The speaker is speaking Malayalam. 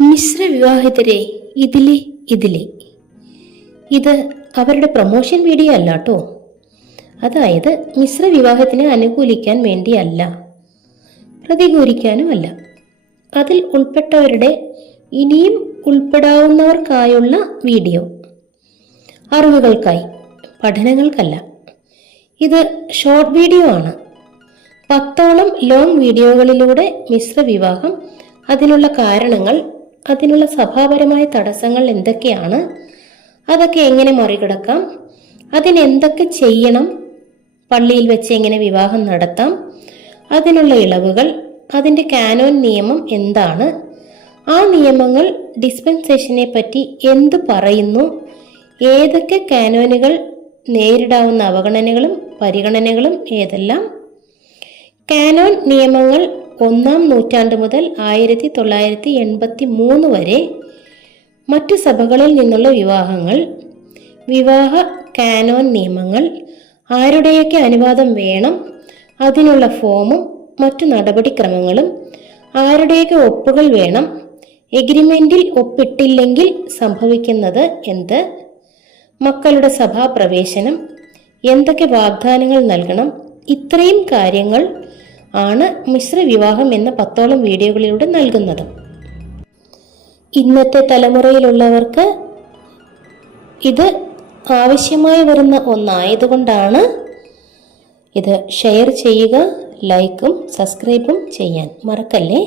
മിശ്ര വിവാഹിതരെ ഇതിലെ ഇതിലെ ഇത് അവരുടെ പ്രൊമോഷൻ വീഡിയോ അല്ല കേട്ടോ. അതായത് മിശ്ര വിവാഹത്തിനെ അനുകൂലിക്കാൻ വേണ്ടിയല്ല, പ്രതികൂലിക്കാനുമല്ല. അതിൽ ഉൾപ്പെട്ടവരുടെ ഇനിയും ഉൾപ്പെടാവുന്നവർക്കായുള്ള വീഡിയോ, അറിവുകൾക്കായി, പഠനങ്ങൾക്കല്ല. ഇത് ഷോർട്ട് വീഡിയോ ആണ്. 10ഓളം ലോങ് വീഡിയോകളിലൂടെ മിശ്ര വിവാഹം, അതിനുള്ള കാരണങ്ങൾ, അതിനുള്ള സഭാപരമായ തടസ്സങ്ങൾ എന്തൊക്കെയാണ്, അതൊക്കെ എങ്ങനെ മറികടക്കാം, അതിനെന്തൊക്കെ ചെയ്യണം, പള്ളിയിൽ വെച്ച് എങ്ങനെ വിവാഹം നടത്താം, അതിനുള്ള ഇളവുകൾ, അതിൻ്റെ കാനോൻ നിയമം എന്താണ്, ആ നിയമങ്ങൾ ഡിസ്പെൻസേഷനെ പറ്റി എന്തു പറയുന്നു, ഏതൊക്കെ കാനോനുകൾ നേരിടാവുന്ന അവഗണനകളും പരിഗണനകളും ഏതെല്ലാം, കാനോൻ നിയമങ്ങൾ 1-ാം നൂറ്റാണ്ട് മുതൽ 1983 വരെ, മറ്റു സഭകളിൽ നിന്നുള്ള വിവാഹങ്ങൾ, വിവാഹ കാനോൻ നിയമങ്ങൾ, ആരുടെയൊക്കെ അനുവാദം വേണം, അതിനുള്ള ഫോമും മറ്റു നടപടിക്രമങ്ങളും, ആരുടെയൊക്കെ ഒപ്പുകൾ വേണം, എഗ്രിമെന്റിൽ ഒപ്പിട്ടില്ലെങ്കിൽ സംഭവിക്കുന്നത് എന്ത്, മക്കളുടെ സഭാപ്രവേശനം, എന്തൊക്കെ വാഗ്ദാനങ്ങൾ നൽകണം, ഇത്രയും കാര്യങ്ങൾ ആണ് മിശ്ര വിവാഹം എന്ന 10ഓളം വീഡിയോകളിലൂടെ നൽകുന്നത്. ഇന്നത്തെ തലമുറയിലുള്ളവർക്ക് ഇത് ആവശ്യമായി വരുന്ന ഒന്നായതുകൊണ്ടാണ് ഇത് ഷെയർ ചെയ്യുക, ലൈക്കും സബ്സ്ക്രൈബും ചെയ്യാൻ മറക്കല്ലേ.